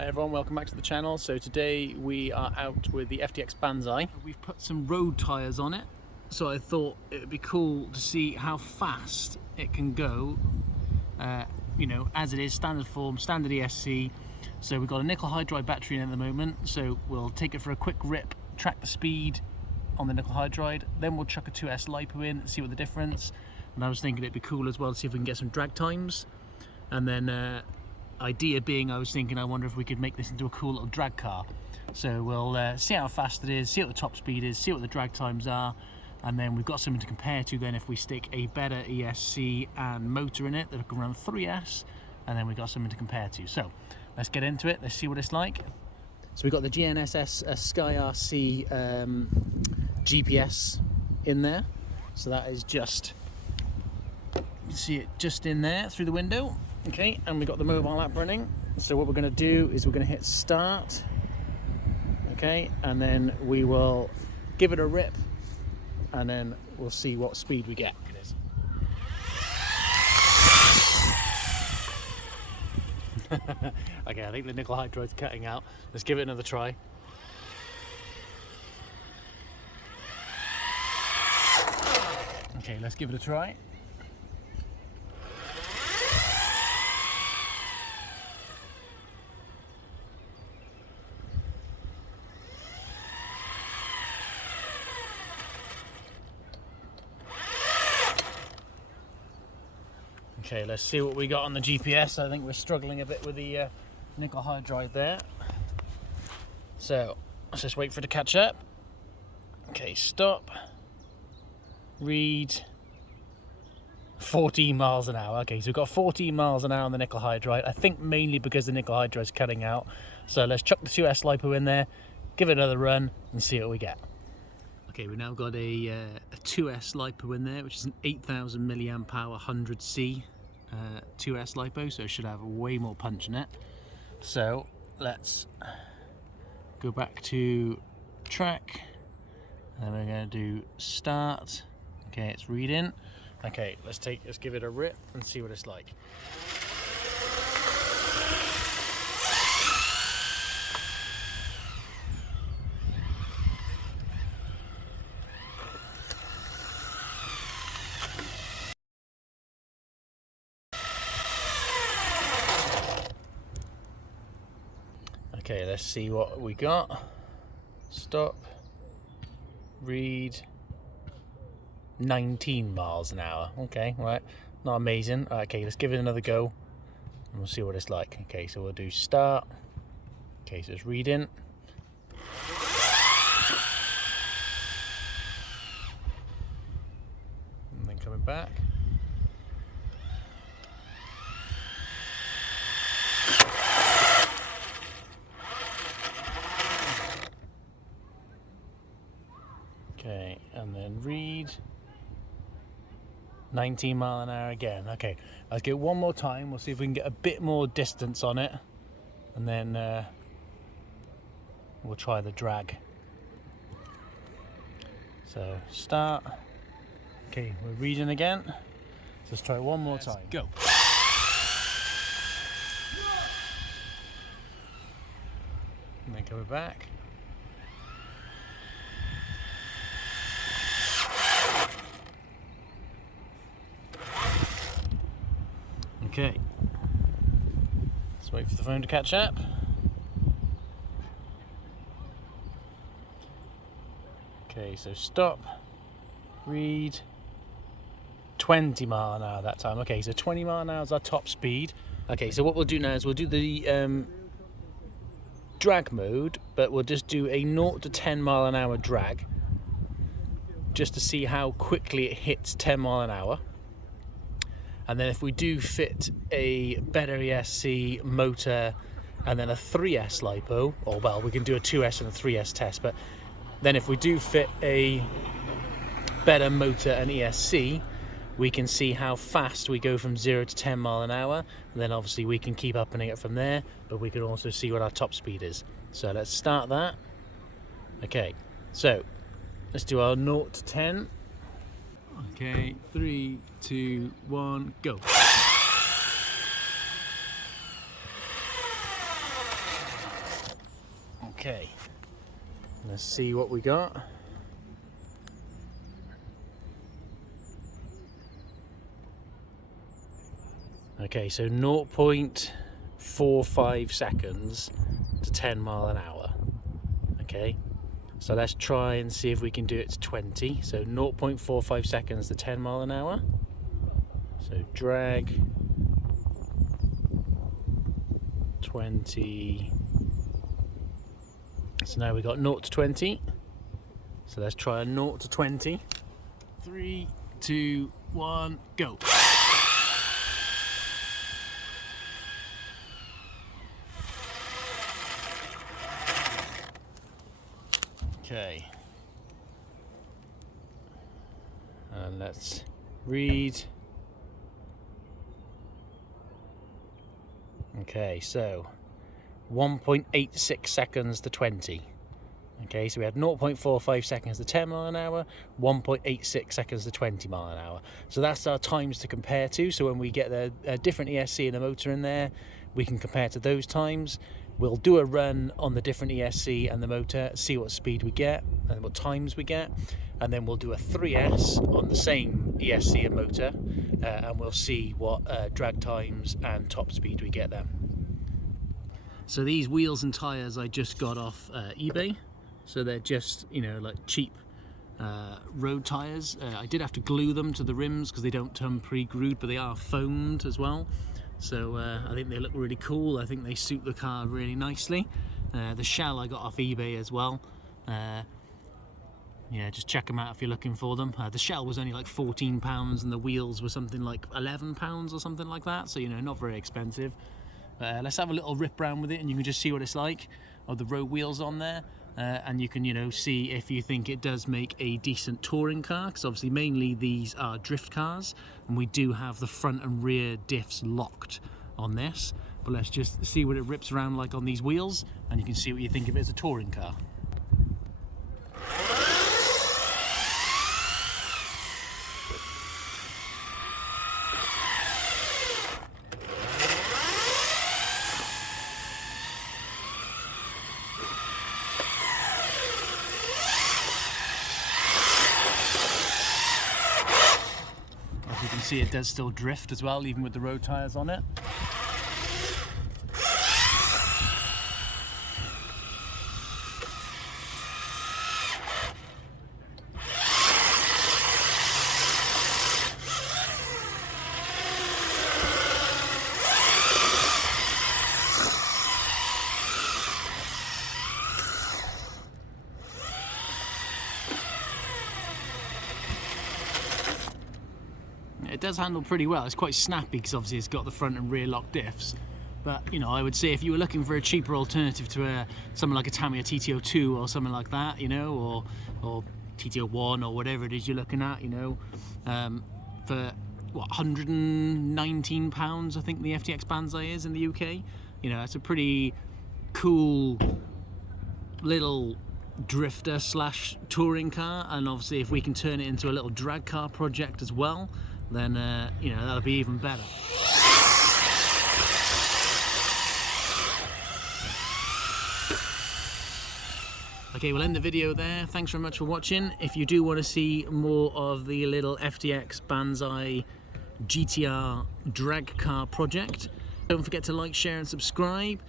Hi everyone, welcome back to the channel. So today we are out with the FTX Banzai. We've put some road tyres on it, so I thought it would be cool to see how fast it can go, you know, as it is, standard form, standard ESC. So we've got a nickel hydride battery in at the moment, so we'll take it for a quick rip, track the speed on the nickel hydride, then we'll chuck a 2S Lipo in, see what the difference. And I was thinking it'd be cool as well to see if we can get some drag times. And then idea being, I was thinking, I wonder if we could make this into a cool little drag car. So we'll see how fast it is, see what the top speed is, see what the drag times are, and then we've got something to compare to then if we stick a better ESC and motor in it that can run 3S, and then we've got something to compare to. So let's get into it, let's see what it's like. So we've got the GNSS Sky RC GPS in there. So that is just, you can see it just in there through the window. Okay, and we've got the mobile app running. So what we're going to do is we're going to hit start. Okay, and then we will give it a rip, and then we'll see what speed we get. It is. Okay, I think the nickel hydride's cutting out. Let's give it another try. Okay, let's give it a try. Okay, let's see what we got on the GPS. I think we're struggling a bit with the nickel hydride there. So let's just wait for it to catch up. Okay, stop. Read 14 miles an hour. Okay, so we've got 14 miles an hour on the nickel hydride. I think mainly because the nickel hydride is cutting out. So let's chuck the 2S Lipo in there, give it another run, and see what we get. Okay, we've now got a 2S Lipo in there, which is an 8,000 milliamp hour 100C 2S Lipo, so it should have way more punch in it. So let's go back to track, and we're going to do start. Okay, it's reading. Okay, let's give it a rip and see what it's like. Okay, let's see what we got. Stop. Read 19 miles an hour. Okay, right, not amazing. Okay, let's give it another go and we'll see what it's like. Okay, so we'll do start. Okay, so it's reading. And then coming back. Okay, and then read 19 mile an hour again. Okay, let's get one more time. We'll see if we can get a bit more distance on it, and then we'll try the drag. So start. Okay, we're reading again. So let's try it one more time. Go. And then coming back. Okay, let's wait for the phone to catch up. Okay, so stop, read 20 mile an hour that time. Okay, so 20 mile an hour is our top speed. Okay, so what we'll do now is we'll do the drag mode, but we'll just do a 0 to 10 mile an hour drag, just to see how quickly it hits 10 mile an hour. And then if we do fit a better ESC motor and then a 3S Lipo, or well, we can do a 2S and a 3S test, but then if we do fit a better motor and ESC, we can see how fast we go from 0 to 10 mile an hour. And then obviously we can keep upping it from there, but we can also see what our top speed is. So let's start that. Okay, so let's do our 0 to 10. Okay, 3, 2, 1, go. Okay, let's see what we got. Okay, so 0.45 seconds to 10 mile an hour. Okay, so let's try and see if we can do it to 20. So 0.45 seconds to 10 mile an hour. So drag 20. So now we got 0 to 20. So let's try a 0 to 20. 3, 2, 1, go. Okay. And let's read. Okay, so 1.86 seconds to 20. Okay, so we had 0.45 seconds to 10 mile an hour, 1.86 seconds to 20 mile an hour. So that's our times to compare to. So when we get the different ESC and the motor in there, we can compare to those times. We'll do a run on the different ESC and the motor, see what speed we get and what times we get, and then we'll do a 3S on the same ESC and motor, and we'll see what drag times and top speed we get then. So these wheels and tyres I just got off eBay. So they're just, you know, like cheap road tyres. I did have to glue them to the rims because they don't come pre-glued, but they are foamed as well. So I think they look really cool. I think they suit the car really nicely. The shell I got off eBay as well. Yeah, just check them out if you're looking for them. The shell was only like £14 and the wheels were something like £11 or something like that. So, you know, not very expensive. Let's have a little rip round with it and you can just see what it's like. Of the road wheels on there. And you can, you know, see if you think it does make a decent touring car, because obviously mainly these are drift cars and we do have the front and rear diffs locked on this, but let's just see what it rips around like on these wheels and you can see what you think of it as a touring car. You can see it does still drift as well, even with the road tyres on it. It does handle pretty well. It's quite snappy because obviously it's got the front and rear lock diffs. But, you know, I would say if you were looking for a cheaper alternative to something like a Tamiya TT02 or something like that, you know, or TT01 or whatever it is you're looking at, you know, for what, £119 I think the FTX Banzai is in the UK. You know, it's a pretty cool little drifter slash touring car, and obviously if we can turn it into a little drag car project as well, then you know, that'll be even better. Okay, we'll end the video there. Thanks very much for watching. If you do want to see more of the little FTX Banzai GTR drag car project, don't forget to like, share and subscribe.